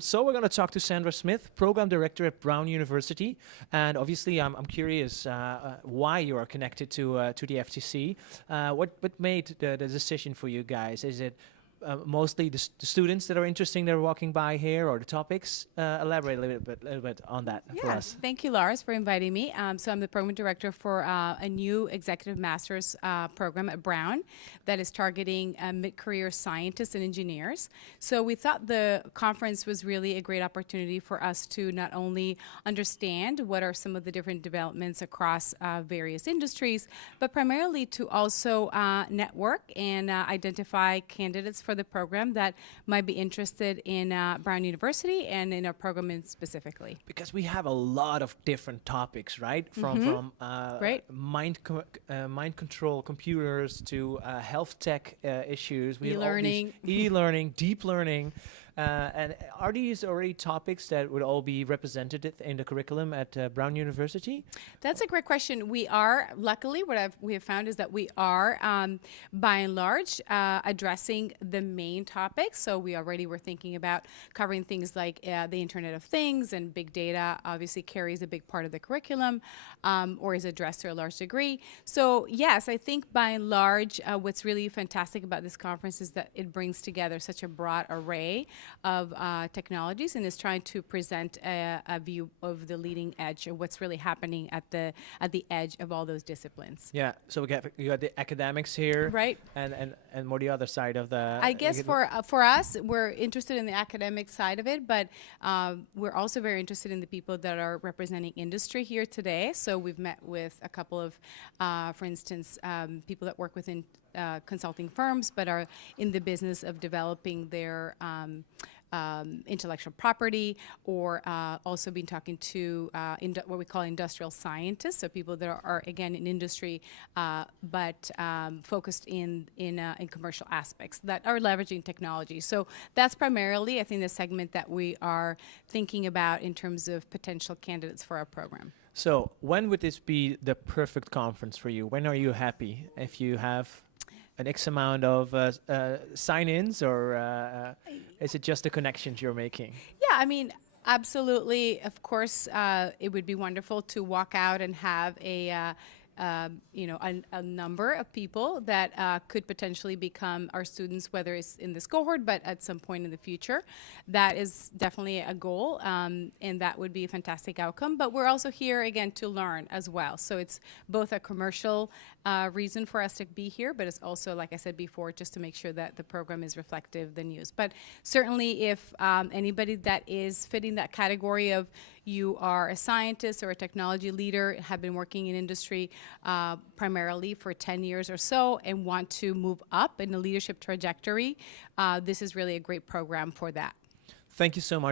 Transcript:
So we're going to talk to Sandra Smith, Program Director at Brown University, and obviously I'm curious why you are connected to the FTC. What made the decision for you guys? Is it mostly the students that are interesting that are walking by here, or the topics? Elaborate a little bit on that for us. Thank you, Lars, for inviting me. So I'm the program director for a new executive master's program at Brown that is targeting mid-career scientists and engineers. So we thought the conference was really a great opportunity for us to not only understand what are some of the different developments across various industries, but primarily to also network and identify candidates for the program that might be interested in Brown University and in our program specifically. Because we have a lot of different topics, right? From mind control computers to health tech issues. We E-learning. E-learning, deep learning. And are these already topics that would all be represented in the curriculum at Brown University? That's a great question. We are, luckily, we have found is that we are, by and large, addressing the main topics. So we already were thinking about covering things like the Internet of Things, and big data obviously carries a big part of the curriculum, or is addressed to a large degree. So yes, I think by and large, what's really fantastic about this conference is that it brings together such a broad array of technologies, and is trying to present a view of the leading edge of what's really happening at the edge of all those disciplines. Yeah, so you got the academics here, right? And more the other side of the. I guess for us, we're interested in the academic side of it, but we're also very interested in the people that are representing industry here today. So we've met with a couple of, for instance, people that work within consulting firms, but are in the business of developing their intellectual property, or also been talking to what we call industrial scientists, so people that are again in industry, but focused in commercial aspects that are leveraging technology. So that's primarily, I think, the segment that we are thinking about in terms of potential candidates for our program. So when would this be the perfect conference for you? When are you happy? If you have an X amount of sign-ins, or is it just the connections you're making? Yeah, I mean, absolutely. Of course, it would be wonderful to walk out and have a number of people that could potentially become our students, whether it's in this cohort, but at some point in the future. That is definitely a goal, and that would be a fantastic outcome. But we're also here, again, to learn as well. So it's both a commercial reason for us to be here, but it's also, like I said before, just to make sure that the program is reflective of the news. But certainly if anybody that is fitting that category of you are a scientist or a technology leader, have been working in industry primarily for 10 years or so, and want to move up in the leadership trajectory, this is really a great program for that. Thank you so much.